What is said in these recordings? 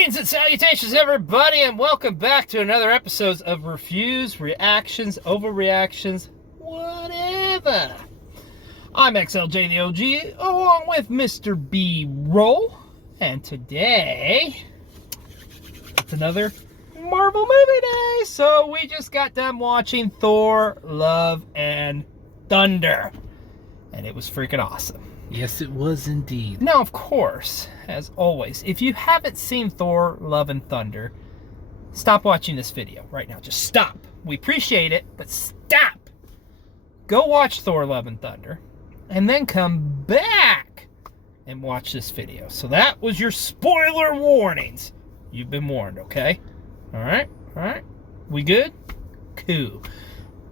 Greetings and salutations, everybody, and welcome back to another episode of Reviews, Reactions, Overreactions, whatever. I'm XLJ the OG, along with Mr. B-Roll, and today, it's another Marvel movie day. So we just got done watching Thor, Love, and Thunder, and it was freaking awesome. Yes, it was indeed. Now, of course, as always, if you haven't seen Thor, Love and Thunder, stop watching this video right now. Just stop. We appreciate it, but stop. Go watch Thor, Love and Thunder, and then come back and watch this video. So that was your spoiler warnings. You've been warned, okay? All right? All right? We good? Cool.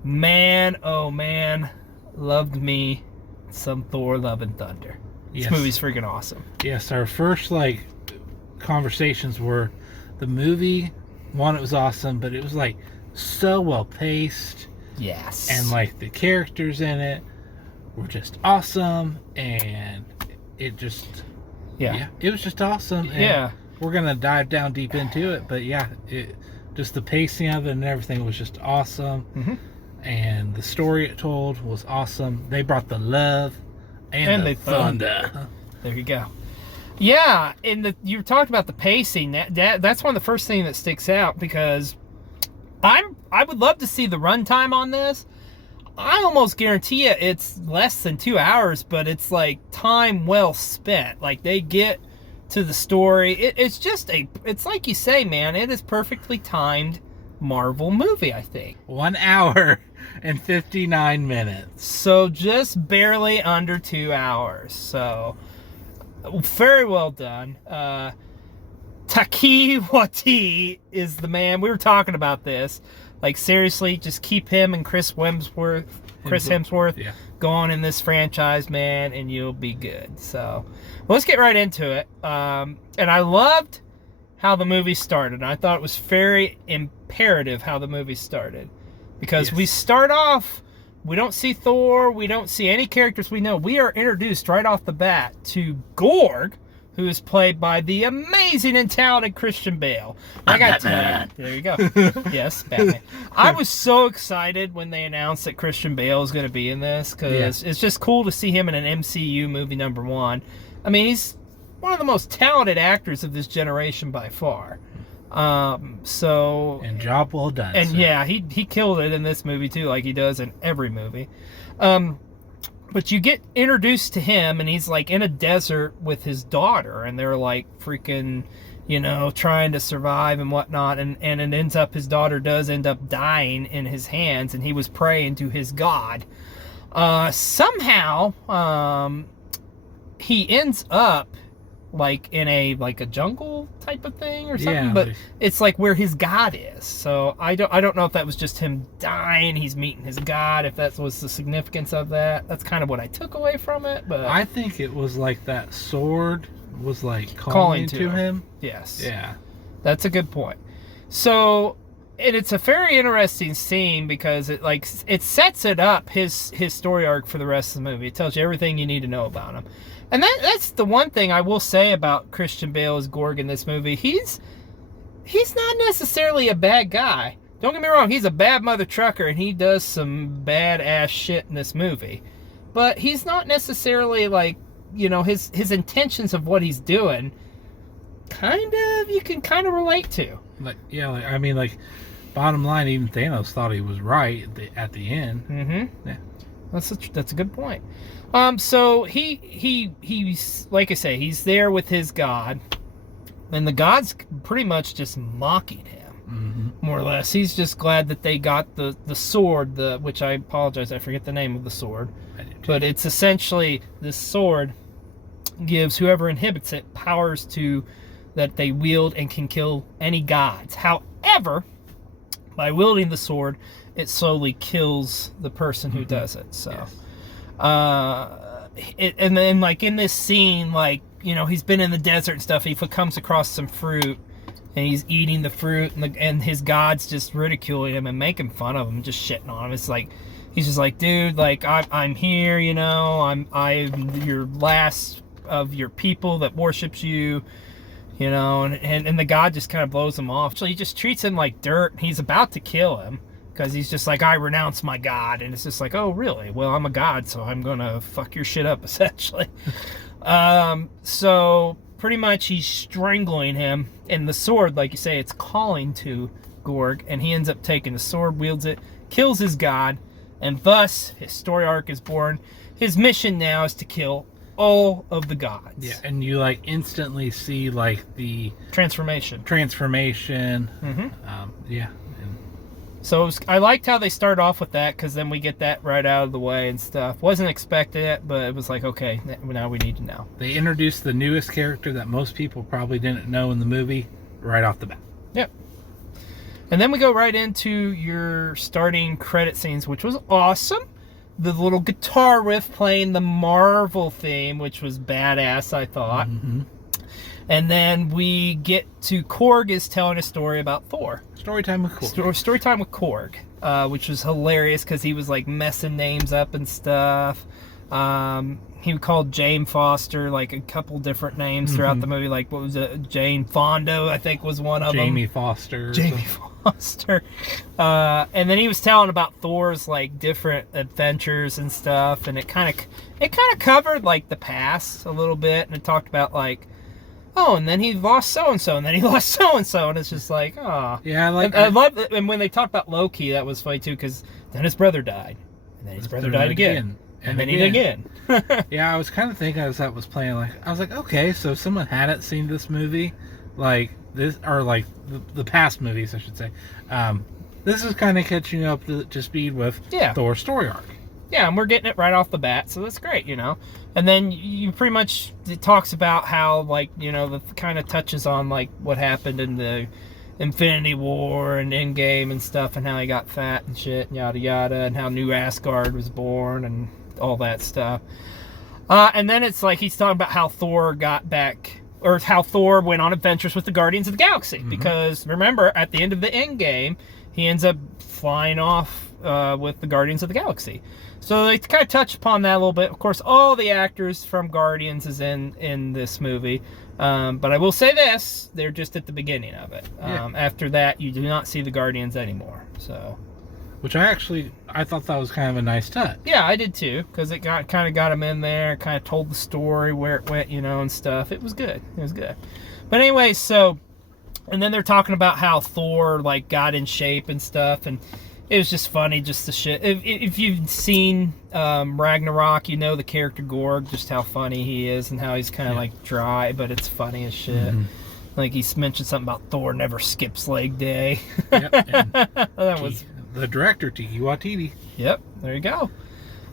Man, oh man, loved me some Thor, Love and Thunder. This movie's freaking awesome. Yes, our first conversations were the movie. One, it was awesome, but it was so well paced. Yes. And the characters in it were just awesome, and it just it was just awesome. And we're gonna dive down deep into it, but just the pacing of it and everything was just awesome. Mm-hmm. And the story it told was awesome. They brought the love and the thunder. There you go. Yeah, and you talked about the pacing. That's one of the first things that sticks out, because I would love to see the runtime on this. I almost guarantee you it's less than 2 hours, but it's time well spent. They get to the story. It's just it's like you say, man, it is perfectly timed Marvel movie, I think. 1 hour and 59 minutes. So just barely under 2 hours. So very well done. Taiki Waititi is the man. We were talking about this. Seriously, just keep him and Chris Hemsworth going in this franchise, man, and you'll be good. So let's get right into it. And I loved how the movie started. I thought it was very imperative how the movie started, because we start off, we don't see Thor, we don't see any characters we know. We are introduced right off the bat to Gorg, who is played by the amazing and talented Christian Bale. I got Batman. There you go. Yes, Batman. I was so excited when they announced that Christian Bale is going to be in this, because it's just cool to see him in an MCU movie, number one. I mean, he's one of the most talented actors of this generation by far. And job well done. And he killed it in this movie too, like he does in every movie. But you get introduced to him, and he's in a desert with his daughter, and they're freaking, trying to survive and whatnot, and it ends up, his daughter does end up dying in his hands, and he was praying to his god. Somehow he ends up in a jungle type of thing or something, but it's where his god is. So I don't know if that was just him dying, he's meeting his god, if that was the significance of that. That's kind of what I took away from it. But I think it was that sword was calling to him. Yes. Yeah. That's a good point. So, and it's a very interesting scene, because it sets it up, his story arc for the rest of the movie. It tells you everything you need to know about him. And that's the one thing I will say about Christian Bale as Gorg in this movie. He's not necessarily a bad guy. Don't get me wrong, he's a bad mother trucker, and he does some badass shit in this movie. But he's not necessarily his intentions of what he's doing, you can kind of relate to. Bottom line, even Thanos thought he was right at the end. Mm-hmm. Yeah. That's a good point. So he's like I say, he's there with his god, and the god's pretty much just mocking him, more or less. He's just glad that they got the sword, which I apologize, I forget the name of the sword, but it's essentially, this sword gives whoever inhibits it powers that they wield and can kill any gods. However, by wielding the sword, it slowly kills the person who does it. So, and then in this scene, he's been in the desert and stuff. He comes across some fruit, and he's eating the fruit, and his god's just ridiculing him and making fun of him, just shitting on him. It's he's just dude, I'm here, I'm your last of your people that worships you. you know, and the god just kind of blows him off. So he just treats him like dirt. He's about to kill him because he's just like, I renounce my god. And it's just like, oh, really? Well, I'm a god, so I'm going to fuck your shit up, essentially. So pretty much he's strangling him. And the sword, like you say, it's calling to Gorg. And he ends up taking the sword, wields it, kills his god. And thus, his story arc is born. His mission now is to kill all of the gods. Yeah, and you like instantly see like the transformation. Yeah. So I liked how they started off with that, because then we get that right out of the way and stuff. Wasn't expecting it, but it was like, okay, now we need to know. They introduced the newest character that most people probably didn't know in the movie right off the bat. Yep. And then we go right into your starting credit scenes, which was awesome. The little guitar riff playing the Marvel theme, which was badass, I thought. Mm-hmm. And then we get to Korg is telling a story about Thor. Story time with Korg. Story time with Korg, which was hilarious because he was like messing names up and stuff. He called Jane Foster like a couple different names throughout the movie. Like, what was it? Jane Fonda, I think, was one of them. Jamie Foster. And then he was telling about Thor's like different adventures and stuff, and it kind of covered like the past a little bit, and it talked about like, oh, and then he lost so and so, and then he lost so and so, and it's just like, oh, yeah, like I love it. And when they talked about Loki, that was funny too, because then his brother died, and then his brother died again. And then he did again. Yeah, I was kind of thinking as that was playing, like, I was like, okay, so if someone hadn't seen this movie, like this, or like the past movies, I should say, this is kind of catching up to speed with Thor's story arc. Yeah, and we're getting it right off the bat, so that's great, you know. And then you pretty much, it talks about how, like, you know, the kind of touches on like what happened in the Infinity War and Endgame and stuff, and how he got fat and shit, and yada yada, and how New Asgard was born and all that stuff. And then it's like he's talking about how Thor got back, or how Thor went on adventures with the Guardians of the Galaxy. Because remember, at the end of the Endgame, he ends up flying off with the Guardians of the Galaxy. So they kind of touch upon that a little bit. Of course, all the actors from Guardians is in this movie. But I will say this, they're just at the beginning of it. After that, you do not see the Guardians anymore. So, which I thought that was kind of a nice touch. Yeah, I did too, because it kind of got him in there, kind of told the story, where it went, you know, and stuff. It was good. It was good. But anyway, so, and then they're talking about how Thor, like, got in shape and stuff, and it was just funny, just the shit. If you've seen Ragnarok, you know the character Gorg, just how funny he is, and how he's kind of like dry, but it's funny as shit. Like, he's mentioned something about Thor never skips leg day. That was the director, Taika Waititi. Yep, there you go.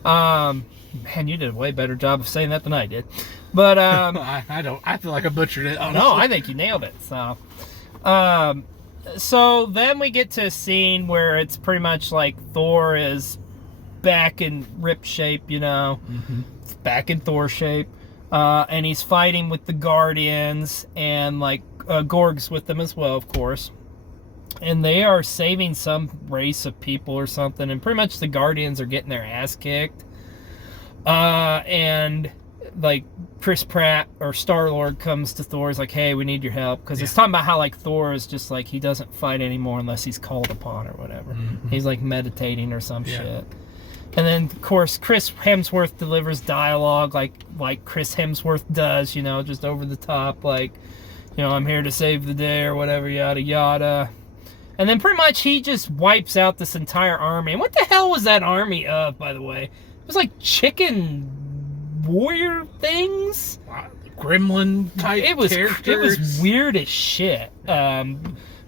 Man, you did a way better job of saying that than I did. But I feel like I butchered it, honestly. No, I think you nailed it. So then we get to a scene where it's pretty much like Thor is back in ripped shape, you know, back in Thor shape, and he's fighting with the Guardians, and like Gorg's with them as well, of course, and they are saving some race of people or something, and pretty much the Guardians are getting their ass kicked, and like Chris Pratt or Star-Lord comes to Thor's like, hey, we need your help, because it's talking about how like Thor is just like, he doesn't fight anymore unless he's called upon or whatever. He's like meditating or some shit. And then of course Chris Hemsworth delivers dialogue like Chris Hemsworth does, you know, just over the top, like, you know, I'm here to save the day or whatever, yada yada. And then pretty much he just wipes out this entire army. And what the hell was that army of, by the way? It was like chicken warrior things, gremlin type characters. It was weird as shit. But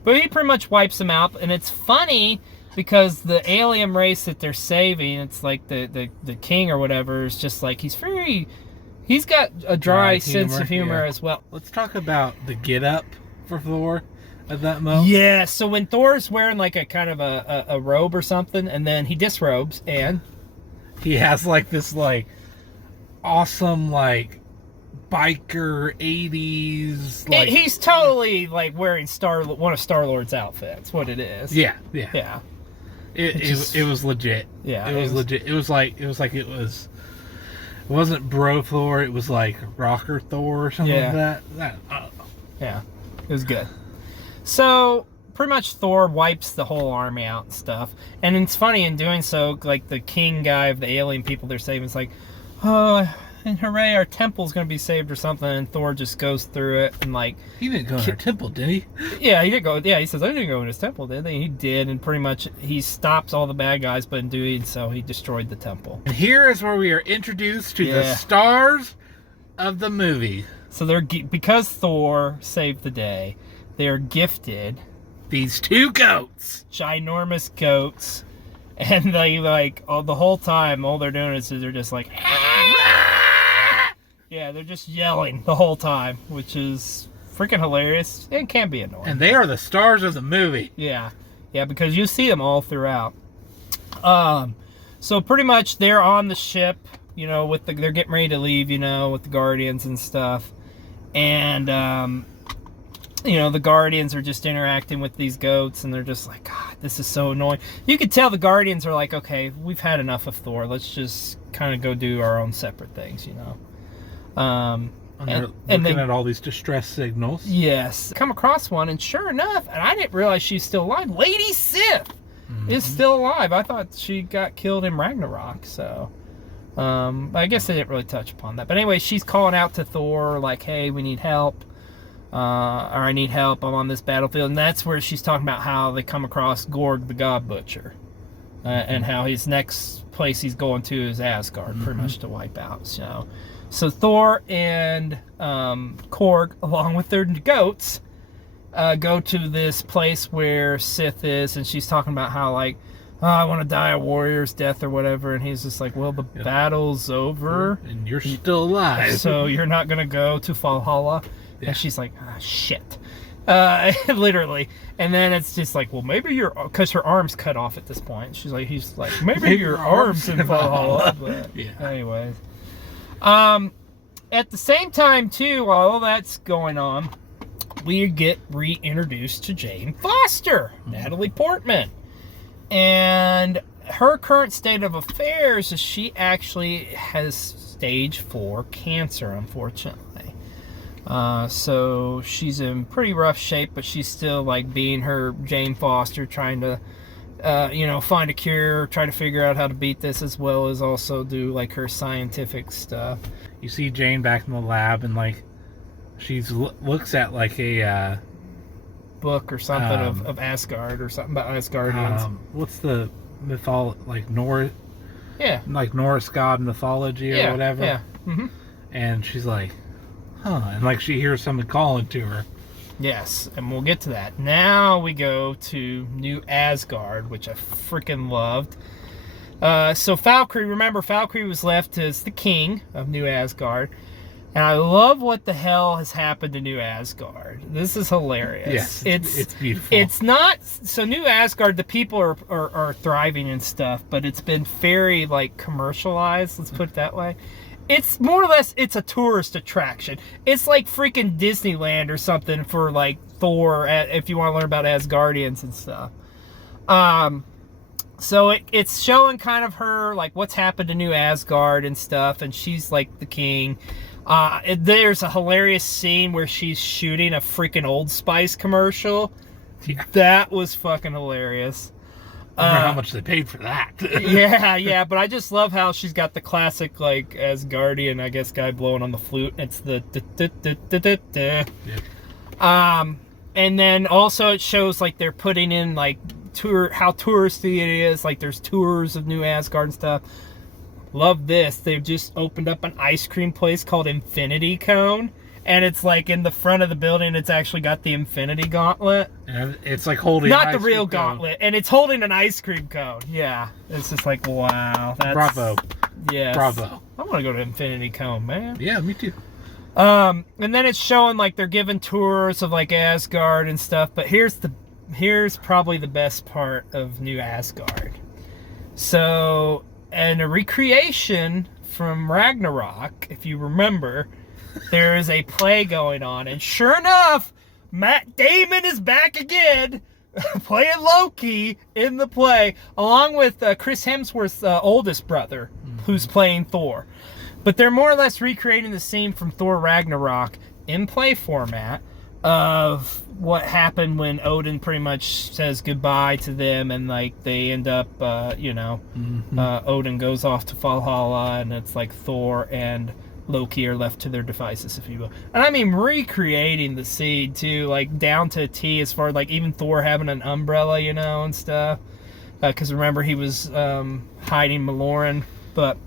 he pretty much wipes them out, and it's funny because the alien race that they're saving, it's like the king or whatever, is just like, he's got a dry sense of humor as well. Let's talk about the get up for Thor at that moment. Yeah, so when Thor's wearing like a kind of a robe or something, and then he disrobes, and he has like this like awesome like biker 80s like, he's totally like wearing one of Star-Lord's outfits. What it is. Yeah. It was legit. Yeah, it was legit. It wasn't bro Thor, it was like rocker Thor or something like that. Yeah, it was good. So pretty much Thor wipes the whole army out and stuff. And it's funny in doing so, like the king guy of the alien people they're saving is like, oh, and hooray, our temple's gonna be saved or something. And Thor just goes through it and like, he didn't go in our temple, did he? Yeah, he did go. Yeah, he says I didn't go in his temple, did he? He did, and pretty much he stops all the bad guys, but in doing so, he destroyed the temple. And here is where we are introduced to the stars of the movie. So they're because Thor saved the day, they are gifted these 2 goats, ginormous goats, and they like the whole time all they're doing is they're just like. Yeah, they're just yelling the whole time, which is freaking hilarious. It can be annoying. And they are the stars of the movie. Yeah, because you see them all throughout. So pretty much they're on the ship, they're getting ready to leave, with the Guardians and stuff. And, the Guardians are just interacting with these goats, and they're just like, God, this is so annoying. You could tell the Guardians are like, okay, we've had enough of Thor. Let's just kind of go do our own separate things, and they're looking at all these distress signals. Yes. Come across one, and sure enough, and I didn't realize she's still alive. Lady Sif is still alive. I thought she got killed in Ragnarok, so... I guess they didn't really touch upon that. But anyway, she's calling out to Thor, like, hey, we need help. Or I need help. I'm on this battlefield. And that's where she's talking about how they come across Gorg the God Butcher. And how his next place he's going to is Asgard, pretty much to wipe out. So Thor and Korg, along with their goats, go to this place where Sith is. And she's talking about how, like, oh, I want to die a warrior's death or whatever. And he's just like, well, the battle's over. And you're still alive. So you're not going to go to Valhalla. Yeah. And she's like, ah, shit. Literally. And then it's just like, well, maybe because her arm's cut off at this point. He's like, maybe your arm's in Valhalla. But anyways. At the same time, too, while all that's going on, we get reintroduced to Jane Foster, Natalie Portman. And her current state of affairs is she actually has stage 4 cancer, unfortunately. So she's in pretty rough shape, but she's still like being her Jane Foster, trying to, find a cure, try to figure out how to beat this, as well as also do like her scientific stuff. You see Jane back in the lab, and like looks at like a book or something of Asgard or something about Asgardians. What's the like Norse? Yeah, like Norse god mythology or whatever. Yeah. And she's like, huh, and like she hears someone calling to her. Yes, and we'll get to that. Now we go to New Asgard, which I freaking loved. So Valkyrie, remember Valkyrie was left as the king of New Asgard. And I love what the hell has happened to New Asgard. This is hilarious. Yes, it's beautiful. It's not... So New Asgard, the people are thriving and stuff, but it's been very, like, commercialized, let's put it that way. It's more or less, it's a tourist attraction. It's like freaking Disneyland or something for, like, Thor, if you want to learn about Asgardians and stuff. So it's showing kind of her, like, what's happened to New Asgard and stuff, and she's, like, the king. There's a hilarious scene where she's shooting a freaking Old Spice commercial. Yeah. That was fucking hilarious. I wonder how much they paid for that. yeah, but I just love how she's got the classic, like, Asgardian, I guess, guy blowing on the flute. It's the Yep. And then also it shows, like, they're putting in, like, how touristy it is. Like, there's tours of New Asgard and stuff. Love this. They've just opened up an ice cream place called Infinity Cone. And it's like in the front of the building, it's actually got the Infinity Gauntlet. And it's like holding not the real gauntlet, and it's holding an ice cream cone. Yeah, it's just like, wow. That's, bravo. Yes. Bravo. I want to go to Infinity Cone, man. Yeah, me too. And then it's showing like they're giving tours of like Asgard and stuff. But here's probably the best part of New Asgard. So, and a recreation from Ragnarok, if you remember. There is a play going on, and sure enough, Matt Damon is back again, playing Loki in the play, along with Chris Hemsworth's oldest brother, who's playing Thor. But they're more or less recreating the scene from Thor Ragnarok in play format. of what happened when Odin pretty much says goodbye to them, and like they end up, Odin goes off to Valhalla, and it's like Thor and Loki are left to their devices, if you will. And I mean, recreating the scene too, like down to a T, as far as like even Thor having an umbrella, and stuff. Because remember, he was hiding Maloran, but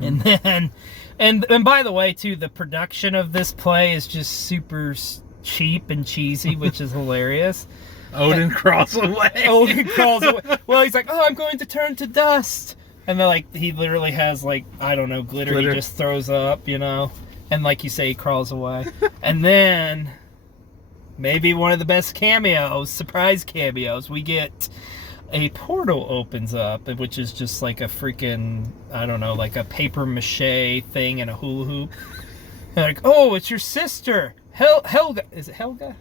and then and by the way too, the production of this play is just super cheap and cheesy, which is hilarious. Odin crawls away. Odin crawls away. Well, he's like, "Oh, I'm going to turn to dust," and then like he literally has like, I don't know, glitter. He just throws up, and like you say, he crawls away. And then maybe one of the best cameos, surprise cameos, we get a portal opens up, which is just like a freaking, I don't know, like a paper mache thing and a hula hoop. And like, "Oh, it's your sister, Helga." Is it Helga?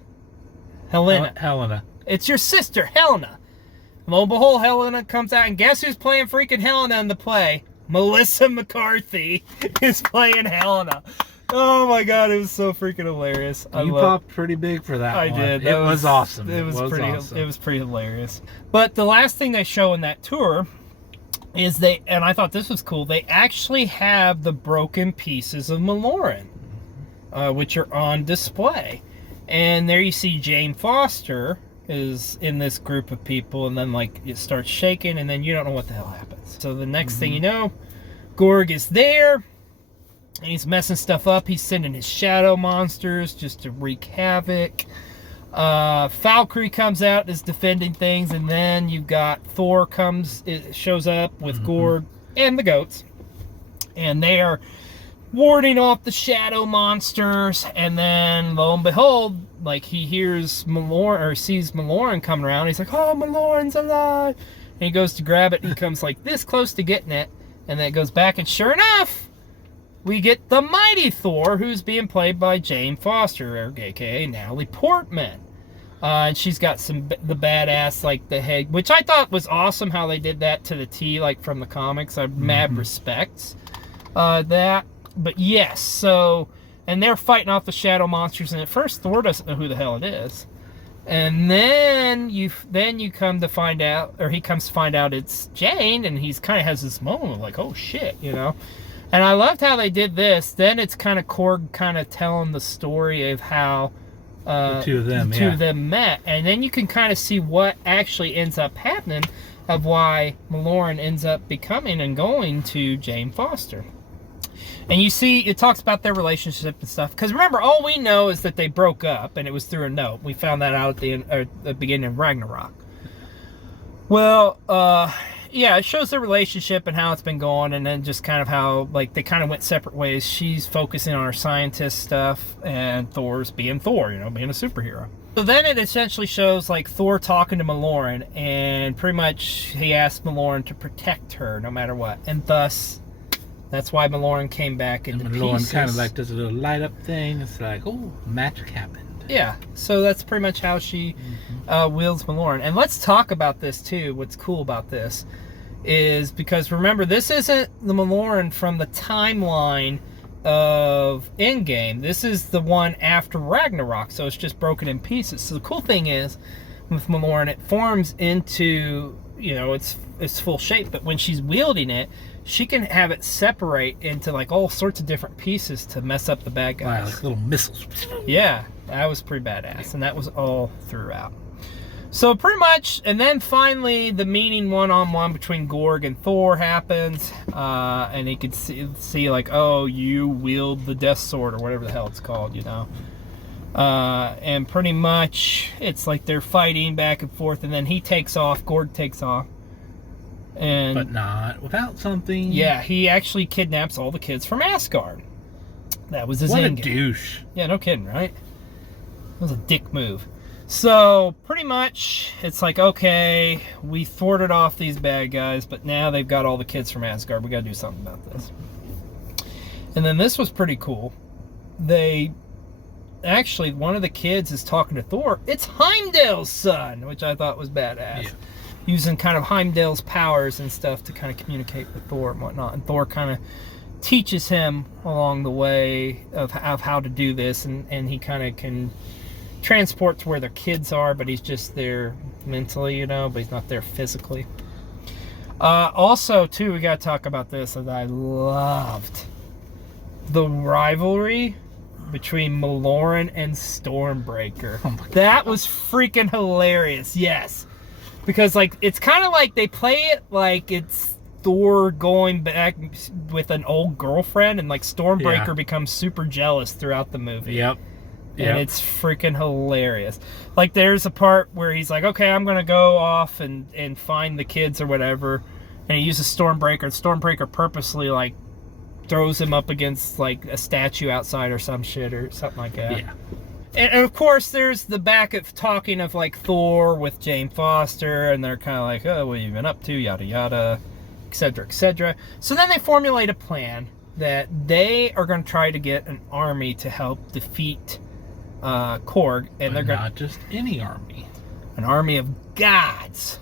Helena. It's your sister, Helena. Lo and behold, Helena comes out, and guess who's playing freaking Helena in the play? Melissa McCarthy is playing Helena. Oh my god, it was so freaking hilarious. You popped pretty big for that one. I did. It was awesome. It was pretty hilarious. But the last thing they show in that tour is and I thought this was cool, they actually have the broken pieces of Maloran, which are on display. And there you see Jane Foster is in this group of people, and then like it starts shaking, and then you don't know what the hell happens. So the next thing you know, Gorg is there. And he's messing stuff up. He's sending his shadow monsters just to wreak havoc. Valkyrie comes out, is defending things, and then you've got Thor shows up with Gorg and the goats, and they are warding off the shadow monsters. And then lo and behold, like he hears Maloran, or sees Maloran coming around. He's like, "Oh, Maloran's alive!" And he goes to grab it, and he comes like this close to getting it, and then it goes back, and sure enough, we get the mighty Thor, who's being played by Jane Foster, aka Natalie Portman. And she's got the badass, like the head, which I thought was awesome how they did that to the T, like from the comics. I have mad respects that. But yes, so, and they're fighting off the shadow monsters, and at first Thor doesn't know who the hell it is. And then you come to find out, or he comes to find out it's Jane, and he's kind of has this moment of like, oh shit, And I loved how they did this. Then it's kind of Korg kind of telling the story of how the two of them met. And then you can kind of see what actually ends up happening of why Maloran ends up becoming and going to Jane Foster. And you see, it talks about their relationship and stuff. Because remember, all we know is that they broke up, and it was through a note. We found that out at the beginning of Ragnarok. Well, yeah, it shows their relationship and how it's been going, and then just kind of how, like, they kind of went separate ways. She's focusing on her scientist stuff, and Thor's being Thor, being a superhero. So then it essentially shows, like, Thor talking to Maloran, and pretty much he asked Maloran to protect her no matter what. And thus, that's why Maloran came back into pieces. Maloran kind of like does a little light up thing. It's like, oh, magic happened. Yeah, so that's pretty much how she wields Maloran. And let's talk about this too. What's cool about this is, because remember, this isn't the Maloran from the timeline of Endgame. This is the one after Ragnarok, so it's just broken in pieces. So the cool thing is, with Maloran, it forms into, its full shape, but when she's wielding it, she can have it separate into like all sorts of different pieces to mess up the bad guys. Wow, like little missiles. Yeah, that was pretty badass, and that was all throughout. So pretty much, and then finally the meeting one-on-one between Gorg and Thor happens, and he could see like, oh, you wield the Death Sword, or whatever the hell it's called, and pretty much it's like they're fighting back and forth, and then he takes off, Gorg takes off. But not without something. Yeah, he actually kidnaps all the kids from Asgard. That was his What end a game. douche. Yeah, no kidding, right? That was a dick move. So, pretty much, it's like, okay, we thwarted off these bad guys, but now they've got all the kids from Asgard. We gotta do something about this. And then this was pretty cool. Actually, one of the kids is talking to Thor. It's Heimdall's son, which I thought was badass. Yeah. Using kind of Heimdall's powers and stuff to kind of communicate with Thor and whatnot. And Thor kind of teaches him along the way of how to do this, and he kind of can transport to where their kids are, but he's just there mentally, you know, but he's not there physically. Also, too, we got to talk about this, and I loved the rivalry between Maloran and Stormbreaker. Oh that was freaking hilarious. Yes. Because, like, it's kind of like they play it like it's Thor going back with an old girlfriend, and, like, Stormbreaker becomes super jealous throughout the movie. Yep. And it's freaking hilarious. Like, there's a part where he's like, okay, I'm going to go off and find the kids or whatever. And he uses Stormbreaker. And Stormbreaker purposely, like, throws him up against, like, a statue outside or some shit or something like that. Yeah. And of course, there's the back of talking of, like, Thor with Jane Foster. And they're kind of like, oh, what have you been up to? Yada, yada, etc., etc. So then they formulate a plan that they are going to try to get an army to help defeat Korg, and they're not just any army, an army of gods.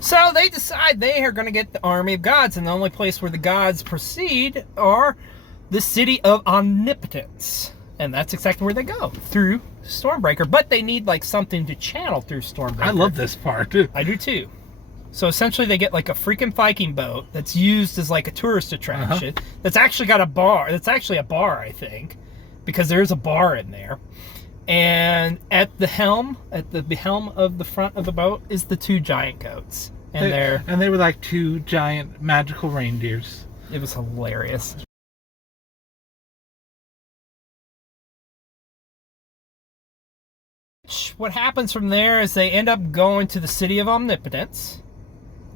So they decide they are going to get the army of gods, and the only place where the gods proceed are the city of Omnipotence, and that's exactly where they go, through Stormbreaker. But they need like something to channel through Stormbreaker. I love this part too. I do too. So essentially they get like a freaking Viking boat that's used as like a tourist attraction, that's actually got a bar. That's actually a bar, I think, because there's a bar in there. And at the helm of the front of the boat is the two giant goats. And they were like two giant magical reindeers. It was hilarious. What happens from there is they end up going to the city of Omnipotence.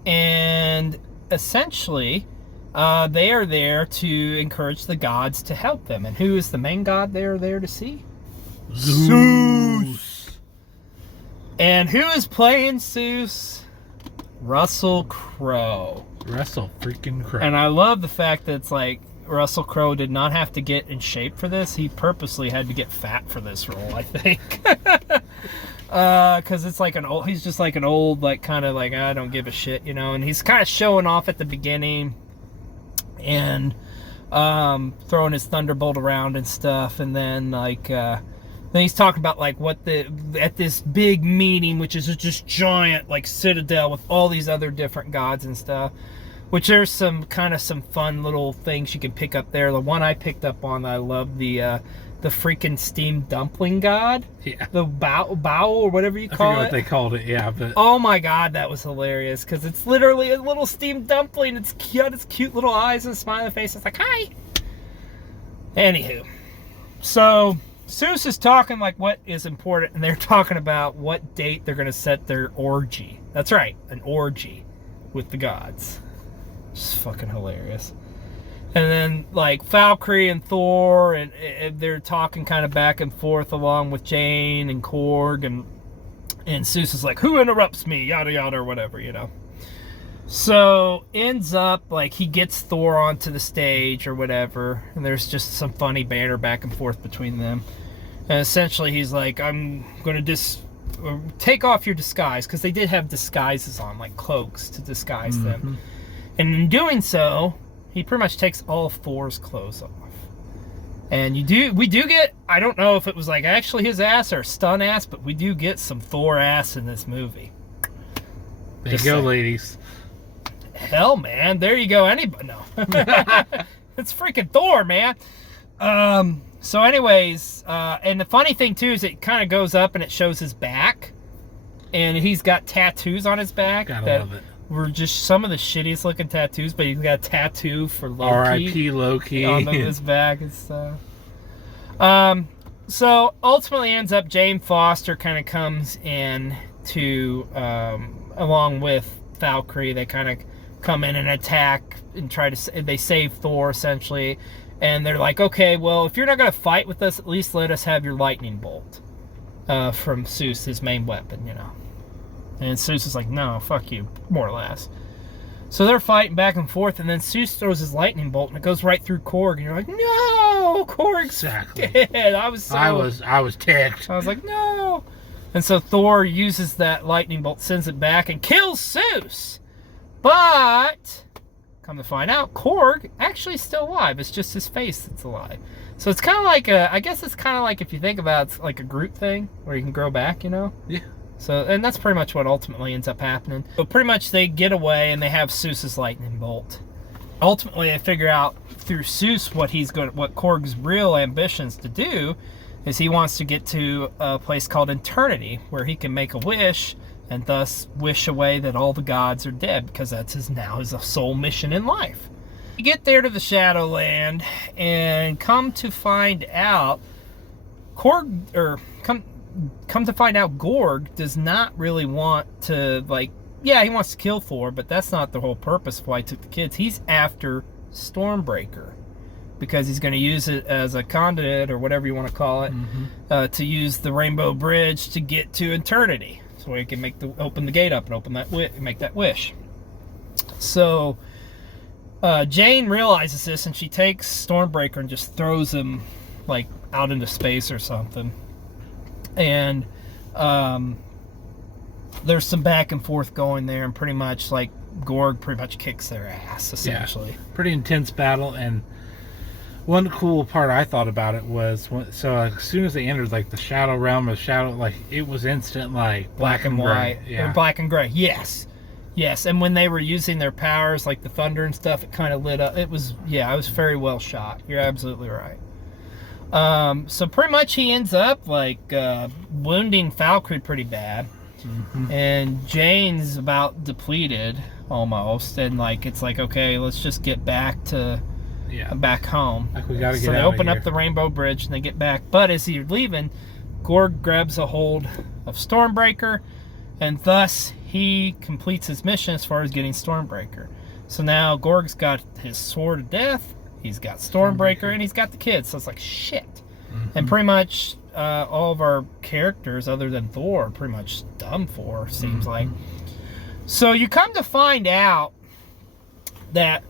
And essentially, they are there to encourage the gods to help them. And who is the main god they are there to see? Zeus. And who is playing Zeus? Russell Crowe. Russell freaking Crowe. And I love the fact that it's like Russell Crowe did not have to get in shape for this. He purposely had to get fat for this role, I think. Because it's like he's just like an old, like kind of like, I don't give a shit, you know. And he's kind of showing off at the beginning and throwing his thunderbolt around and stuff. And then like then he's talking about like at this big meeting, which is just giant like citadel with all these other different gods and stuff, which there's some fun little things you can pick up there. The one I picked up on, I love the freaking steamed dumpling god. Yeah. The bow or whatever you call it. I forget what they called it, yeah. But oh my god, that was hilarious, because it's literally a little steamed dumpling. It's cute, it's cute little eyes and smiling face. It's like, hi. Anywho, so Zeus is talking like what is important, and they're talking about what date they're going to set their orgy. That's right, an orgy with the gods. Just fucking hilarious. And then like Valkyrie and Thor, and they're talking kind of back and forth along with Jane and Korg, and Zeus is like, who interrupts me, yada yada, or whatever, you know. So ends up like he gets Thor onto the stage or whatever, and there's just some funny banter back and forth between them. And essentially he's like, I'm going to take off your disguise, because they did have disguises on, like cloaks to disguise them. And in doing so, he pretty much takes all of Thor's clothes off. And we do get, I don't know if it was like actually his ass or stun ass, but we do get some Thor ass in this movie. There you go, ladies. Hell, man, there you go. Anybody? No. It's freaking Thor, man. So anyways, and the funny thing too is it kind of goes up and it shows his back, and he's got tattoos on his back. Gotta love it. Were just some of the shittiest looking tattoos, but he's got a tattoo for Loki. R.I.P. Loki on his back and stuff. So ultimately ends up Jane Foster kind of comes in to along with Valkyrie. They kind of come in and attack and they save Thor essentially. And they're like, okay, well, if you're not going to fight with us, at least let us have your lightning bolt from Zeus, his main weapon, you know. And Zeus is like, no, fuck you, more or less. So they're fighting back and forth, and then Zeus throws his lightning bolt, and it goes right through Korg, and you're like, no, Korg's dead. I was ticked. I was like, no. And so Thor uses that lightning bolt, sends it back, and kills Zeus. But come to find out, Korg actually is still alive. It's just his face that's alive. So it's kind of like I guess it's kind of like, if you think about it, it's like a Groot thing where you can grow back, you know? Yeah. So, and that's pretty much what ultimately ends up happening. But pretty much they get away and they have Seuss's lightning bolt. Ultimately, they figure out through Seuss what Korg's real ambitions to do is he wants to get to a place called Eternity, where he can make a wish and thus wish away that all the gods are dead, because that's his sole mission in life. You get there to the Shadowland and come to find out Gorg does not really want to, like, yeah, he wants to kill Thor, but that's not the whole purpose of why he took the kids. He's after Stormbreaker because he's going to use it as a conduit, or whatever you want to call it, to use the Rainbow Bridge to get to Eternity, so he can open the gate up and make that wish. So Jane realizes this, and she takes Stormbreaker and just throws him like out into space or something. And there's some back and forth going there, and pretty much like Gorg pretty much kicks their ass, essentially. Yeah, pretty intense battle. And one cool part I thought about it was as soon as they entered like the shadow realm of shadow, like it was instant like black and white. Yeah, or black and gray. Yes. And when they were using their powers, like the thunder and stuff, it kind of lit up. It was very well shot. You're absolutely right. So pretty much he ends up like wounding Valkyrie pretty bad. And Jane's about depleted almost, and like it's like, okay, let's just get back home. Like we gotta get so they open up the Rainbow Bridge and they get back. But as he's leaving, Gorg grabs a hold of Stormbreaker, and thus he completes his mission as far as getting Stormbreaker. So now Gorg's got his sword of death, he's got Stormbreaker, and he's got the kids. So it's like shit. And pretty much all of our characters, other than Thor, are pretty much done for, seems like. So you come to find out that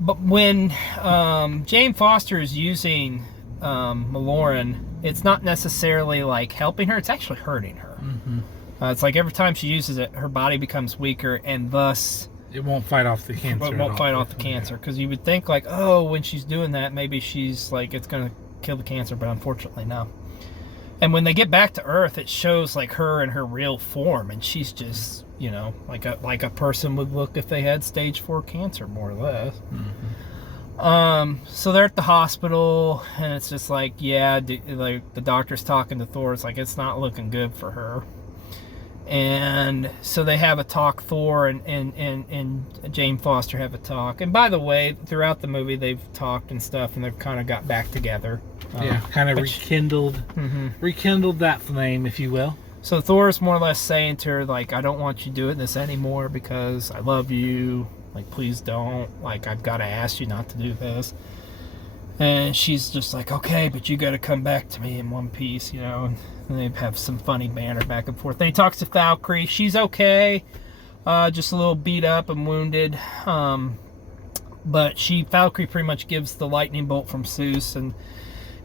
when Jane Foster is using Maloran, it's not necessarily like helping her, it's actually hurting her. It's like every time she uses it, her body becomes weaker, and thus it won't fight off the cancer. It won't fight off the cancer, because you would think like, oh, when she's doing that, maybe she's like, it's going to kill the cancer, but unfortunately no. And when they get back to Earth, it shows like her in her real form, and she's just, you know, like a person would look if they had stage 4 cancer, more or less. So they're at the hospital, and it's just like, yeah, like the doctor's talking to Thor. It's like, it's not looking good for her. And so they have a talk. Thor and Jane Foster have a talk. And by the way, throughout the movie, they've talked and stuff, and they've kind of got back together. Kind of rekindled that flame, if you will. So Thor's more or less saying to her, like, I don't want you doing this anymore because I love you. Like, please don't. Like, I've got to ask you not to do this. And she's just like, okay, but you got to come back to me in one piece, you know. And they have some funny banter back and forth. Then he talks to Valkyrie. She's okay. Just a little beat up and wounded. But Valkyrie pretty much gives the lightning bolt from Seuss.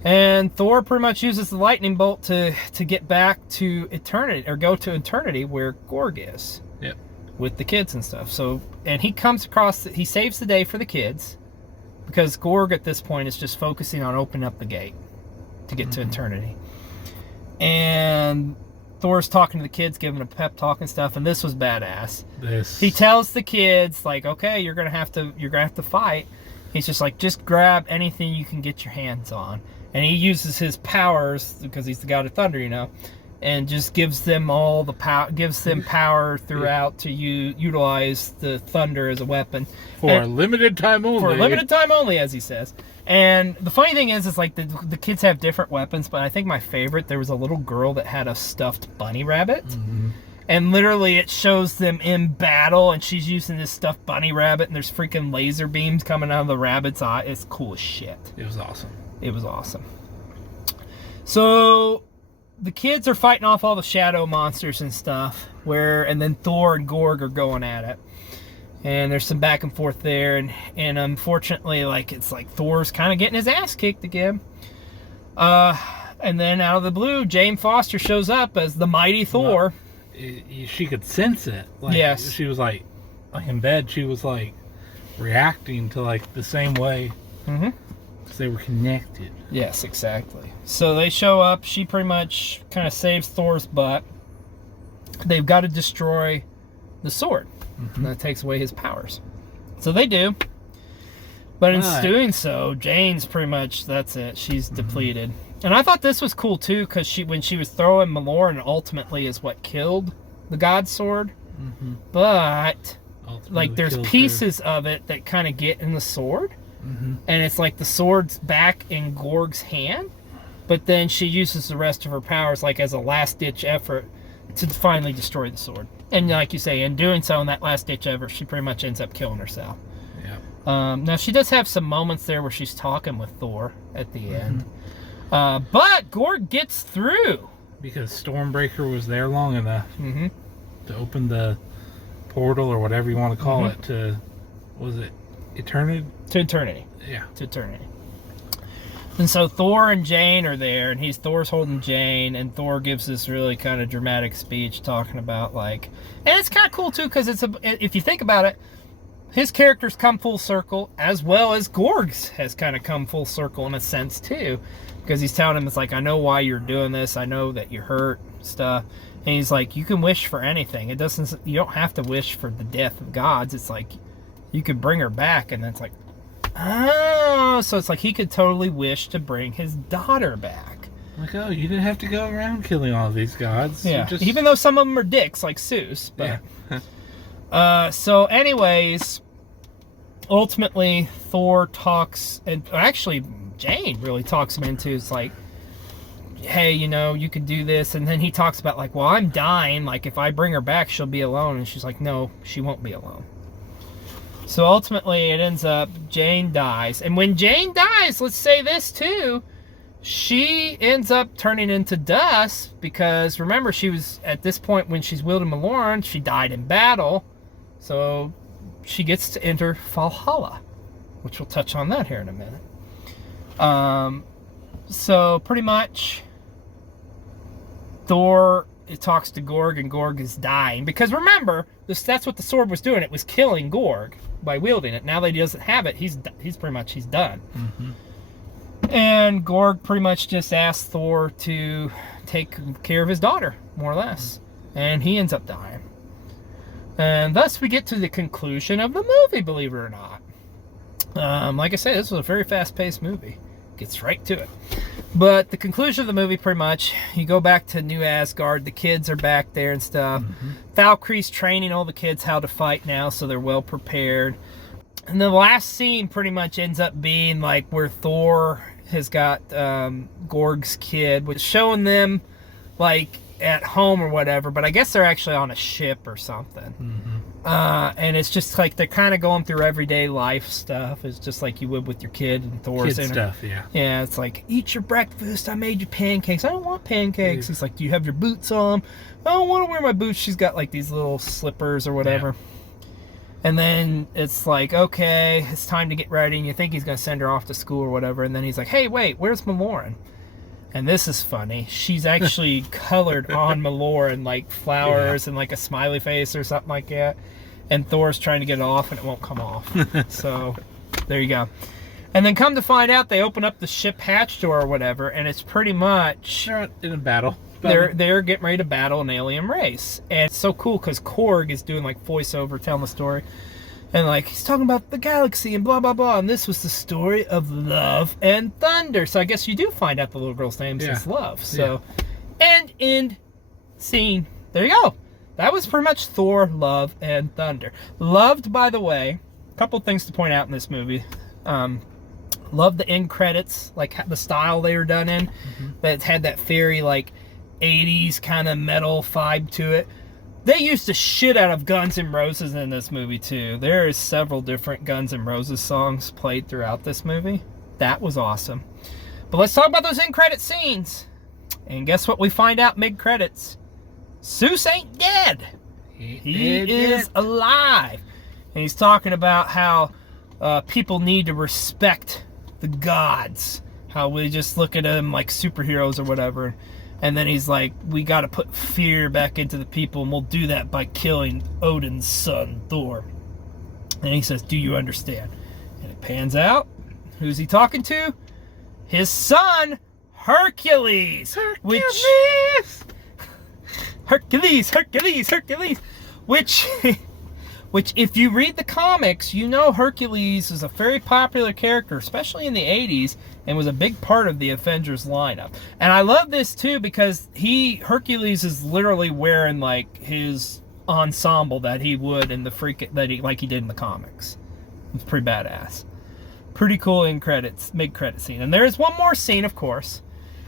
And Thor pretty much uses the lightning bolt to get back to Eternity, or go to Eternity where Gorg is. Yep. With the kids and stuff. So, and he comes across, he saves the day for the kids, because Gorg at this point is just focusing on opening up the gate to get to Eternity. And Thor's talking to the kids, giving a pep talk and stuff, and this was badass. He tells the kids, like, okay, you're gonna have to fight. He's just like, just grab anything you can get your hands on. And he uses his powers, because he's the god of thunder, you know, and just gives them all the power, gives them power throughout to utilize the thunder as a weapon. For a limited time only. For a limited time only, as he says. And the funny thing is like the kids have different weapons, but I think my favorite, there was a little girl that had a stuffed bunny rabbit. And literally it shows them in battle, and she's using this stuffed bunny rabbit, and there's freaking laser beams coming out of the rabbit's eye. It's cool as shit. It was awesome. It was awesome. So the kids are fighting off all the shadow monsters and stuff, and then Thor and Gorg are going at it. And there's some back and forth there, and unfortunately, like, it's like Thor's kind of getting his ass kicked again. And then out of the blue, Jane Foster shows up as the mighty Thor. She could sense it. Like, yes. She was like in bed, she was like reacting to like the same way Because they were connected. Yes, exactly. So they show up. She pretty much kind of saves Thor's butt. They've got to destroy the sword. And that takes away his powers. So they do. But in doing so, Jane's pretty much, that's it. She's depleted. And I thought this was cool, too, because when she was throwing Maloran, ultimately is what killed the God Sword. But, ultimately like, there's pieces of it that kind of get in the sword. And it's like the sword's back in Gorg's hand. But then she uses the rest of her powers, like, as a last-ditch effort to finally destroy the sword. And like you say, in doing so, in that last-ditch effort, she pretty much ends up killing herself. Now, she does have some moments there where she's talking with Thor at the end. But Gorg gets through. Because Stormbreaker was there long enough to open the portal, or whatever you want to call it, to, was it Eternity? To Eternity. Yeah. To Eternity. And so Thor and Jane are there, and Thor's holding Jane, and Thor gives this really kind of dramatic speech talking about, like, and it's kind of cool, too, because if you think about it, his character's come full circle, as well as Gorg's has kind of come full circle in a sense, too. Because he's telling him, it's like, I know why you're doing this. I know that you're hurt, stuff. And he's like, you can wish for anything. You don't have to wish for the death of gods. It's like, you could bring her back. And then it's like, oh. So it's like he could totally wish to bring his daughter back. Like, oh, you didn't have to go around killing all these gods. Yeah. Even though some of them are dicks, like Zeus. But, yeah. So anyways, ultimately, Thor talks, and actually Jane really talks him into, it's like, hey, you know, you could do this. And then he talks about, like, well, I'm dying. Like, if I bring her back, she'll be alone. And she's like, no, she won't be alone. So ultimately, it ends up Jane dies. And when Jane dies, let's say this too, she ends up turning into dust, because remember, she was, at this point when she's wielding Maloran, she died in battle. So she gets to enter Valhalla, which we'll touch on that here in a minute. So pretty much Thor talks to Gorg, and Gorg is dying, because remember, that's what the sword was doing. It was killing Gorg by wielding it. Now that he doesn't have it, he's done. And Gorg pretty much just asks Thor to take care of his daughter, more or less. And he ends up dying. And thus we get to the conclusion of the movie, believe it or not. Like I said, this was a very fast-paced movie. Gets right to it. But the conclusion of the movie, pretty much, you go back to New Asgard. The kids are back there and stuff. Valkyrie's training all the kids how to fight now, so they're well prepared. And the last scene pretty much ends up being like where Thor has got Gorg's kid, which is showing them like at home or whatever, but I guess they're actually on a ship or something. And it's just like they're kind of going through everyday life stuff. It's just like you would with your kid, and Thor's kid stuff, yeah. Yeah, it's like, eat your breakfast. I made you pancakes. I don't want pancakes. It's like, do you have your boots on? I don't want to wear my boots. She's got like these little slippers or whatever. Yeah. And then it's like, okay, it's time to get ready. And you think he's going to send her off to school or whatever. And then he's like, hey, wait, where's Maloran? And this is funny. She's actually colored on Maloran, like flowers and like a smiley face or something like that. And Thor's trying to get it off, and it won't come off. So, there you go. And then come to find out, they open up the ship hatch door or whatever, and it's pretty much... They're in a battle. They're getting ready to battle an alien race. And it's so cool, because Korg is doing like voiceover, telling the story. And like, he's talking about the galaxy and blah, blah, blah. And this was the story of Love and Thunder. So I guess you do find out the little girl's name is Love. So, and end scene. There you go. That was pretty much Thor, Love, and Thunder. Loved, by the way, a couple things to point out in this movie. Loved the end credits, like the style they were done in. That had that very, like, 80s kind of metal vibe to it. They used the shit out of Guns N' Roses in this movie, too. There is several different Guns N' Roses songs played throughout this movie. That was awesome. But let's talk about those end credit scenes. And guess what we find out mid-credits? Zeus ain't dead. He is alive. And he's talking about how people need to respect the gods. How we just look at them like superheroes or whatever. And then he's like, we got to put fear back into the people, and we'll do that by killing Odin's son, Thor. And he says, do you understand? And it pans out. Who's he talking to? His son, Hercules. Hercules. Which, if you read the comics, you know Hercules is a very popular character, especially in the 80s, and was a big part of the Avengers lineup. And I love this, too, because Hercules is literally wearing, like, his ensemble that he would in the like he did in the comics. It's pretty badass. Pretty cool mid-credit scene. And there is one more scene, of course,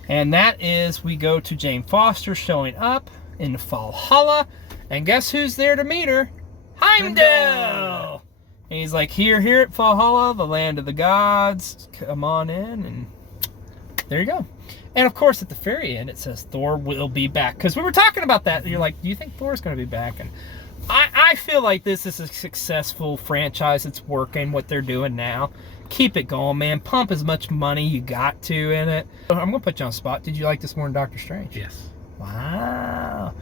and that is we go to Jane Foster showing up in Valhalla, and guess who's there to meet her? Heimdall! And he's like, here at Valhalla, the land of the gods. Come on in, and there you go. And of course, at the very end, it says Thor will be back. Because we were talking about that. You're like, do you think Thor's going to be back? And I feel like this is a successful franchise. It's working, what they're doing now. Keep it going, man. Pump as much money you got to in it. I'm going to put you on the spot. Did you like this more than Doctor Strange? Yes. Wow.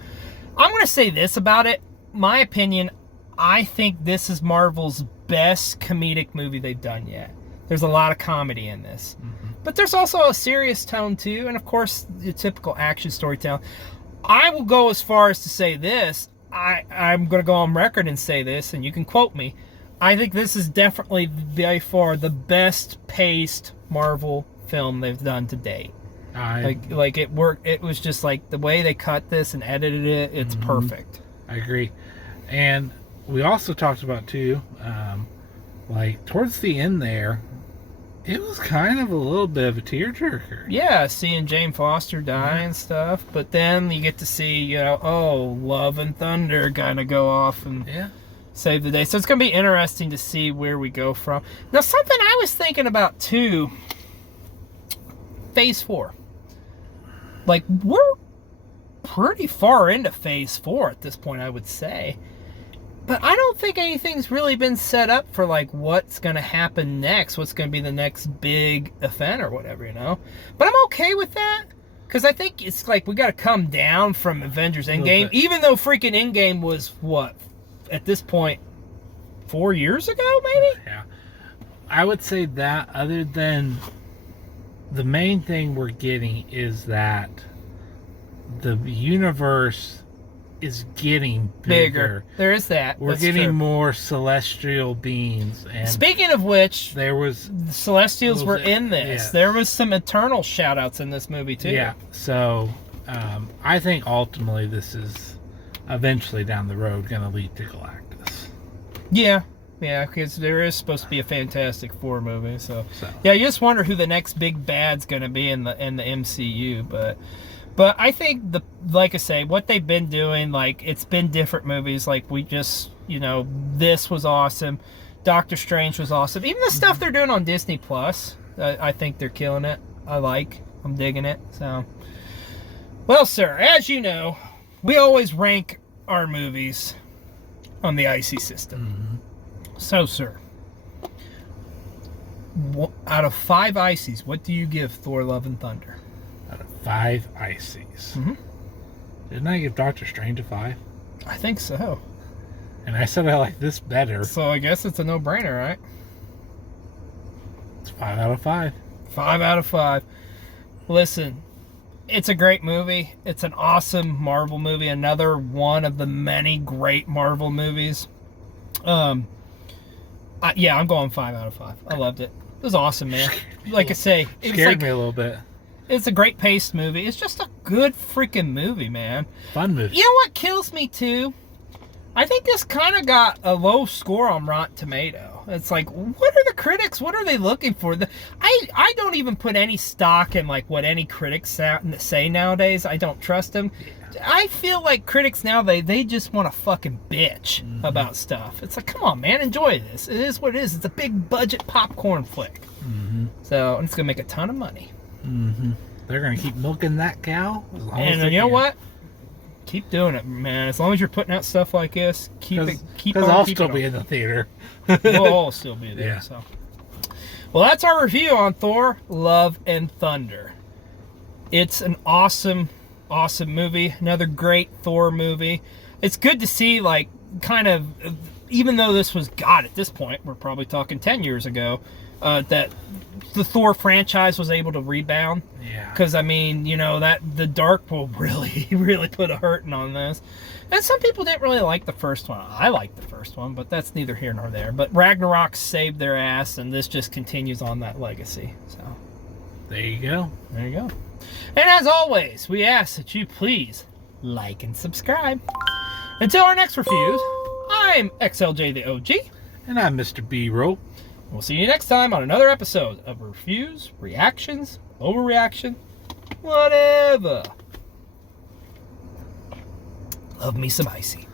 I'm going to say this about it. My opinion, I think this is Marvel's best comedic movie they've done yet. There's a lot of comedy in this. But there's also a serious tone, too. And, of course, the typical action storytelling. I will go as far as to say this. I'm going to go on record and say this, and you can quote me. I think this is definitely, by far, the best-paced Marvel film they've done to date. Like it worked. It was just like the way they cut this and edited it. It's perfect. I agree. And we also talked about, too, like, towards the end there, it was kind of a little bit of a tearjerker. Yeah, seeing Jane Foster die and stuff. But then you get to see, Love and Thunder kind of go off and save the day. So it's going to be interesting to see where we go from. Now, something I was thinking about, too, Phase 4. Like, we're pretty far into Phase 4 at this point, I would say. But I don't think anything's really been set up for, like, what's going to happen next. What's going to be the next big event or whatever, But I'm okay with that. Because I think it's like we got to come down from Avengers Endgame. Even though freaking Endgame was, what, at this point, 4 years ago, maybe? Yeah. I would say that other than the main thing we're getting is that the universe is getting bigger. There is that. We're getting more celestial beings. And speaking of which, there was the Celestials were in this. Yeah. There was some Eternal shout-outs in this movie too. Yeah. So I think ultimately this is eventually down the road going to lead to Galactus. Yeah. Yeah, because there is supposed to be a Fantastic Four movie. So yeah, you just wonder who the next big bad's going to be in the MCU, But I think, like I say, what they've been doing, like, it's been different movies. Like, we just, this was awesome. Doctor Strange was awesome. Even the stuff they're doing on Disney Plus, I think they're killing it. I'm digging it. So, well, sir, as you know, we always rank our movies on the IC system. So, sir, out of 5 ICs, what do you give Thor Love and Thunder? 5 ICs. Didn't I give Doctor Strange a 5? I think so. And I said I like this better. So I guess it's a no-brainer, right? It's 5 out of 5. 5 out of 5. Listen, it's a great movie. It's an awesome Marvel movie. Another one of the many great Marvel movies. I'm going 5 out of 5. I loved it. It was awesome, man. Like I say, it scared me a little bit. It's a great paced movie. It's just a good freaking movie, man. Fun movie. You know what kills me too? I think this kind of got a low score on Rotten Tomato. It's like, what are the critics? What are they looking for? I don't even put any stock in like what any critics say nowadays. I don't trust them. Yeah. I feel like critics now, they just want to fucking bitch about stuff. It's like, come on, man, enjoy this. It is what it is. It's a big budget popcorn flick. So, and it's going to make a ton of money. They're going to keep milking that cow. And you know what? Keep doing it, man. As long as you're putting out stuff like this, keep on. Because I'll still be in the theater. We'll all still be there. Yeah. So, well, that's our review on Thor: Love and Thunder. It's an awesome, awesome movie. Another great Thor movie. It's good to see, like, kind of, even though this was, God, at this point, we're probably talking 10 years ago, that the Thor franchise was able to rebound. Yeah. Because, I mean, you know, that the dark will really, really put a hurting on this. And some people didn't really like the first one. I liked the first one, but that's neither here nor there. But Ragnarok saved their ass, and this just continues on that legacy. So there you go. There you go. And as always, we ask that you please like and subscribe. Until our next reviews, I'm XLJ the OG. And I'm Mr. B-Roll. We'll see you next time on another episode of Reviews, Reactions, Overreaction, whatever. Love me some icy.